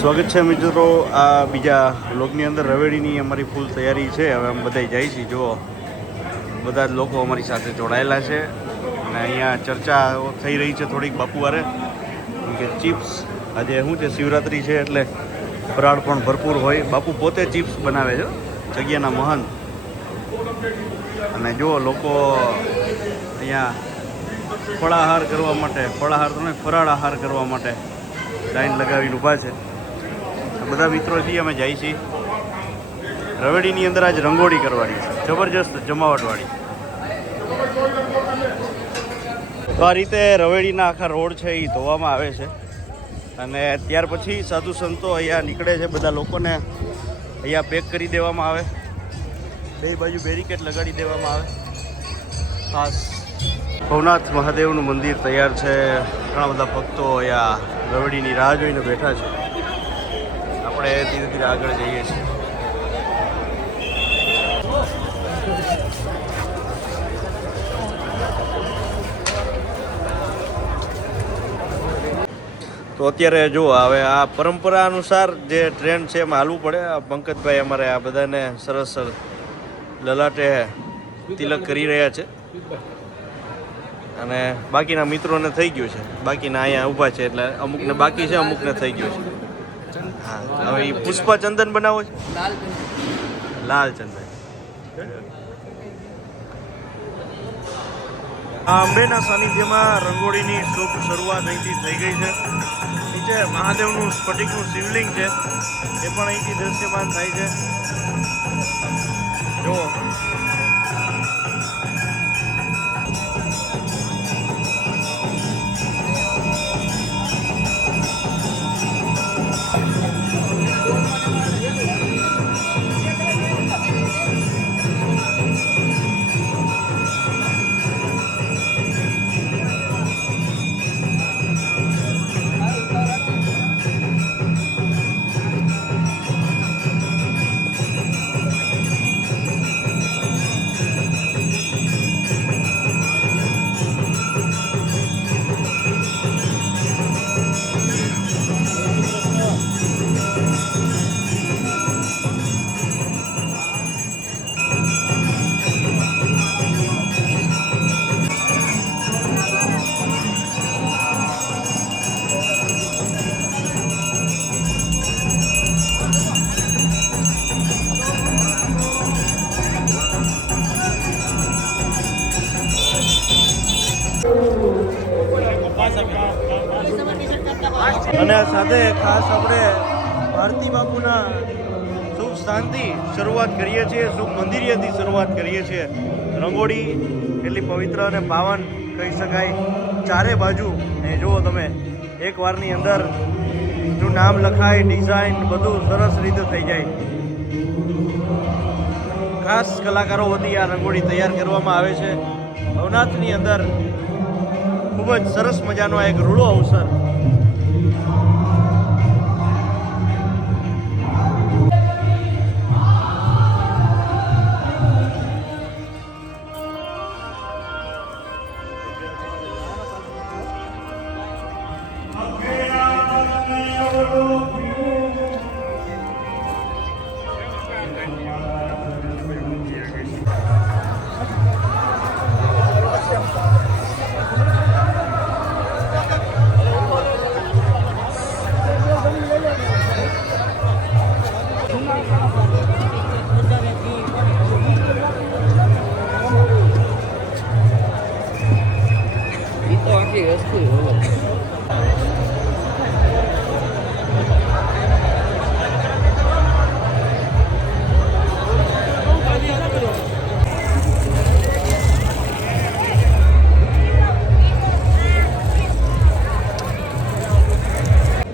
સ્વાગત છે મિત્રો આ બીજા બ્લોગની અંદર. રવેડીની અમારી ફૂલ તૈયારી છે. હવે અમે બધા જાય છીએ. જુઓ બધા જ લોકો અમારી સાથે જોડાયેલા છે અને અહીંયા ચર્ચા થઈ રહી છે થોડીક બાપુવારે કે ચિપ્સ આજે શું છે શિવરાત્રિ છે એટલે ફરાળ પણ ભરપૂર હોય. બાપુ પોતે ચિપ્સ બનાવે છે, જગ્યાના મહાન. અને જુઓ લોકો અહીંયા ફળાહાર કરવા માટે, ફળાહાર તો નહીં ફરાળ આહાર કરવા માટે લાઈન લગાવીને ઊભા છે. બધા મિત્રો છીએ, અમે જઈએ છીએ. રવેડીની અંદર આજ રંગોળી કરવાની છે, જબરજસ્ત જમાવટવાળી. તો આ રીતે રવેડીના આખા રોડ છે એ ધોવામાં આવે છે અને ત્યાર પછી સાધુ સંતો અહીંયા નીકળે છે. બધા લોકોને અહીંયા પેક કરી દેવામાં આવે, બે બાજુ બેરિકેડ લગાડી દેવામાં આવે. ખાસ ભવનાથ મહાદેવનું મંદિર તૈયાર છે. ઘણા બધા ભક્તો અહીંયા રવેડીની રાહ જોઈને બેઠા છે. આપણે ધીરે ધીરે આગળ જઈએ છીએ. તો અત્યારે જો હવે આ પરંપરા અનુસાર જે ટ્રેન્ડ છે એમાં હાલવું પડે. આ પંકજભાઈ અમારે આ બધાને સરસ લલાટે તિલક કરી રહ્યા છે અને બાકીના મિત્રોને થઈ ગયું છે. બાકીના અહીંયા ઊભા છે એટલે અમુકને બાકી છે, અમુકને થઈ ગયું છે. હા, હવે એ પુષ્પા ચંદન બનાવો છે, લાલ ચંદન. આ અંબેના સાનિધ્યમાં રંગોળીની શુભ શરૂઆત અહીંથી થઈ ગઈ છે. નીચે મહાદેવનું સ્ફટિકનું શિવલિંગ છે, એ પણ અહીંથી દ્રશ્યમાન થાય છે. જુઓ અને સાથે ખાસ આપણે ભારતી બાપુના શુભ સ્થાનથી શરૂઆત કરીએ છીએ, શુભ મંદિરેથી શરૂઆત કરીએ છીએ. રંગોળી એટલી પવિત્ર અને પાવન કહી શકાય. ચારે બાજુ એ જુઓ તમે, એક વારની અંદર જો નામ લખાય, ડિઝાઇન બધું સરસ રીતે થઈ જાય. ખાસ કલાકારો વતી આ રંગોળી તૈયાર કરવામાં આવે છે. ભવનાથની અંદર ખૂબ જ સરસ મજાનો એક રૂડો અવસર.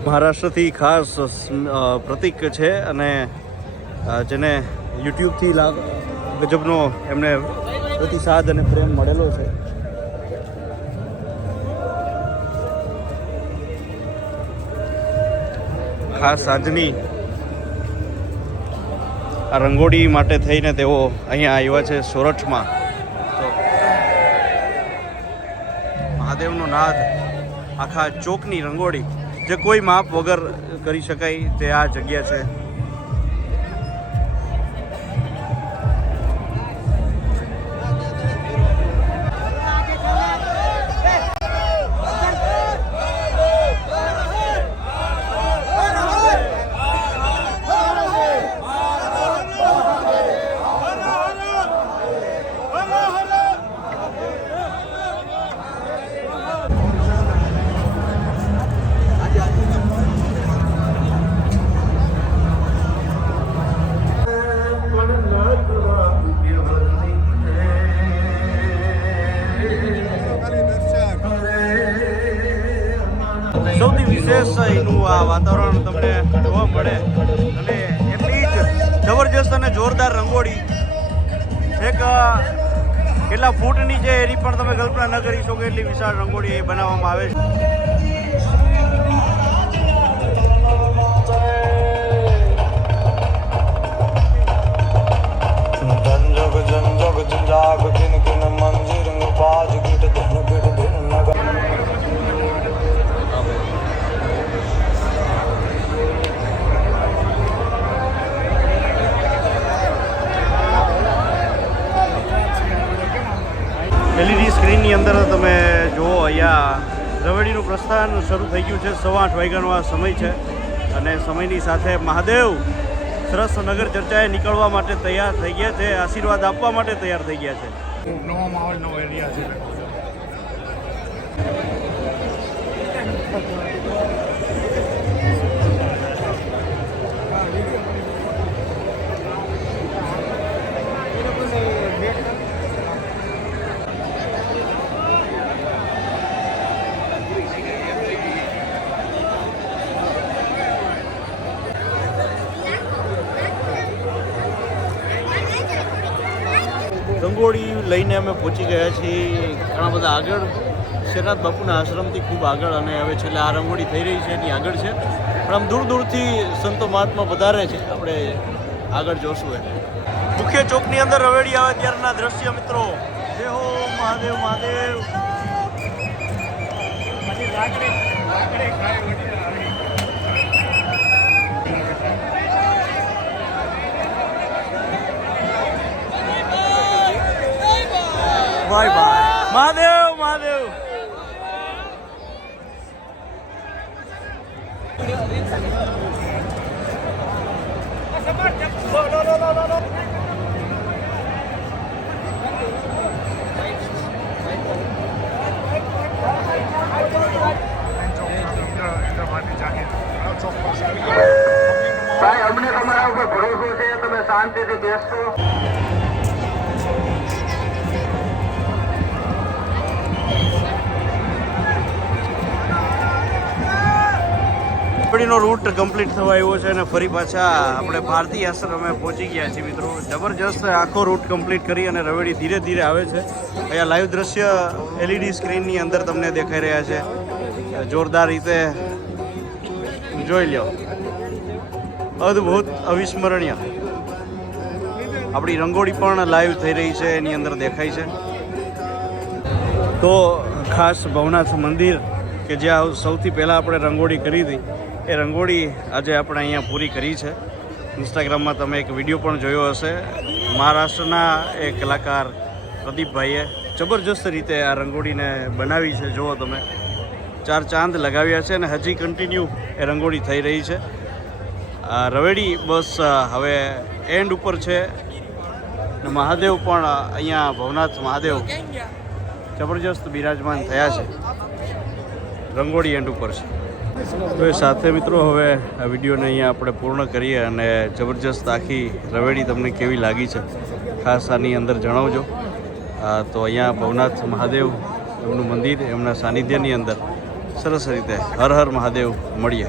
મહારાષ્ટ્રથી ખાસ પ્રતિક છે અને જેને યુટ્યુબથી ગજબનો એમને પ્રતિસાદ અને પ્રેમ મળેલો છે. ખાસ આજની આ રંગોળી માટે થઈને તેઓ અહીંયા આવ્યા છે સોરઠમાં. તો મહાદેવનો નાદ, આખા ચોકની રંગોળી જે કોઈ માપ વગર કરી શકાય તે આ જગ્યા છે. સૌથી વિશેષ એનું આ વાતાવરણ તમને જોવા મળે અને એટલી જ જબરજસ્ત અને જોરદાર રંગોળી એક કેટલા ફૂટની છે એની પણ તમે કલ્પના ન કરી શકો એટલી વિશાળ રંગોળી બનાવવામાં આવે છે. LED સ્ક્રીનની અંદર તમે જુઓ અહીંયા રવેડીનું પ્રસ્થાન શરૂ થઈ ગયું છે. 8:15 વાગ્યાનો આ સમય છે અને સમયની સાથે મહાદેવ સરસ નગર ચર્ચાએ નીકળવા માટે તૈયાર થઈ ગયા છે, આશીર્વાદ આપવા માટે તૈયાર થઈ ગયા છે. નવો માહોલ, નવો એરિયા છે. રંગોળી લઈને અમે પહોંચી ગયા છીએ ઘણા બધા આગળ શ્રીનાથ બાપુના આશ્રમથી ખૂબ આગળ, અને હવે છેલ્લે આ રંગોળી થઈ રહી છે એની આગળ છે. પણ આમ દૂર દૂરથી સંતો મહાત્મા વધારે છે, આપણે આગળ જોશું. એટલે મુખ્ય ચોકની અંદર રવેડી આવે ત્યારના દ્રશ્ય મિત્રો. જય હો મહાદેવ મહાદેવ. Bye bye Mahadev Mahadev. ભાઈ અમને તમારા ઉપર ભરોસો છે, તમે શાંતિથી બેસશો. રવેડીનો રૂટ કમ્પ્લીટ થવા આવ્યો છે અને ફરી પાછા આપણે ભારતીય આશ્રમે પહોંચી ગયા છીએ મિત્રો. જબરજસ્ત આખો રૂટ કમ્પ્લીટ કરી અને રવેડી ધીરે ધીરે આવે છે. અહીંયા લાઈવ દ્રશ્ય LED સ્ક્રીનની અંદર તમને દેખાઈ રહ્યા છે. જોરદાર રીતે જોઈ લો, અદ્ભુત અવિસ્મરણીય. આપણી રંગોળી પણ લાઈવ થઈ રહી છે, એની અંદર દેખાય છે. તો ખાસ ભવનાથ મંદિર કે જ્યાં સૌથી પહેલાં આપણે રંગોળી કરી હતી, એ રંગોળી આજે આપણે અહીંયા પૂરી કરી છે. ઇન્સ્ટાગ્રામમાં તમે એક વિડીયો પણ જોયો હશે. મહારાષ્ટ્રના એ કલાકાર પ્રદીપભાઈએ જબરજસ્ત રીતે આ રંગોળીને બનાવી છે. જુઓ તમે, 4 ચાંદ લગાવ્યા છે અને હજી કન્ટિન્યુ એ રંગોળી થઈ રહી છે. આ રવેડી બસ હવે એન્ડ ઉપર છે. મહાદેવ પણ અહીંયા ભવનાથ મહાદેવ જબરજસ્ત બિરાજમાન થયા છે. રંગોળી એન્ડ ઉપર છે. તો એ સાથે મિત્રો હવે આ વિડીયોને અહીંયા આપણે પૂર્ણ કરીએ અને જબરજસ્ત આખી રવેડી તમને કેવી લાગી છે ખાસ આની અંદર જણાવજો. તો અહીંયા ભવનાથ મહાદેવ એમનું મંદિર, એમના સાનિધ્યની અંદર સરસ રીતે હર હર મહાદેવ મળીએ.